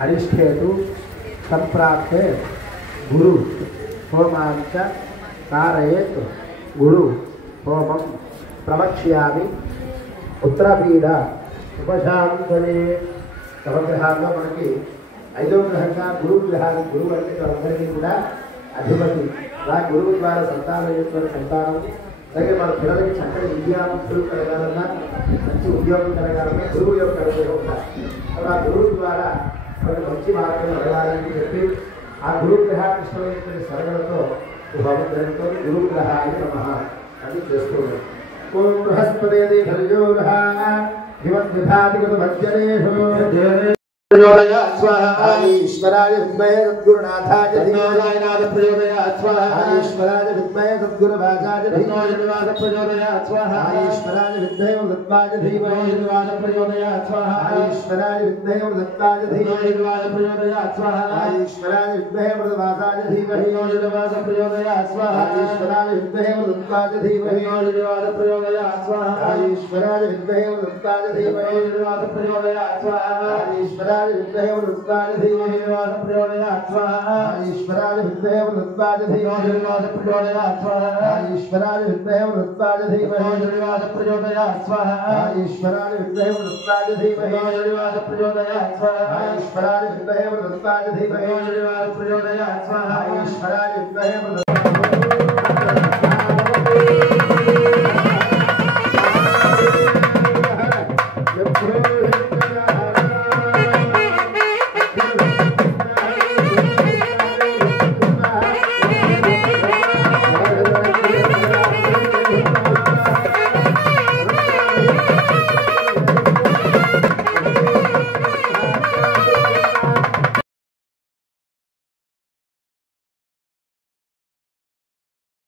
अरिष्ठेतु संप्राप्ते गुरु होमांच कारयेत गुरु होमं प्रवक्ष्यामि उत्तरपीड उपशांतने नवग्रहाల్లో మనకి ఐదో గ్రహంగా గురువు గ్రహాన్ని గురువు అంటే అందరికీ కూడా అధిపతి ఆ గురువు ద్వారా సంతానం యొక్క సంతానం అలాగే మన పిల్లలకి చక్కటి విద్యావంతులు కలగాలన్నా మంచి ఉద్యోగం కలగాలన్నా గురువు యొక్క అనుగ్రహం ఉండాలి ఆ గురువు ద్వారా మనకి మంచి మార్గం వెళ్ళాలని చెప్పి ఆ గురువు గ్రహాన్ని స్మరణతో భగవంతుడితో గురువు గ్రహాన్ని నమః అని చేస్తున్నాం ఓం బృహస్పతే ధర్యోరః దివంద్విధాదిగతమజ్జనేషు ईश्वराय विद्महे सद्गुरुनाथाय धीमहि ईश्वराय विद्महे सद्गुरुवाचाय धीमहि ईश्वराय विद्महे दत्ताय धीमहि ईश्वराय विद्महे दत्ताय धीमहि ईश्वराय विद्महे वरदवासाय धीमहि ईश्वराय विद्महे दत्ताय धीमहि ईश्वराय विद्महे दत्ताय धीमहि ईश्वराय विद्महे वरदवासाय धीमहि ईश्वराय विद्महे वरदवासाय धीमहि ईश्वराय विद्महे वरदवासाय धीमहि ईश्वराय विद्महे वरदवासाय धीमहि ईश्वराय विद्महे वरदवासाय धीमहि ईश्वराय विद्महे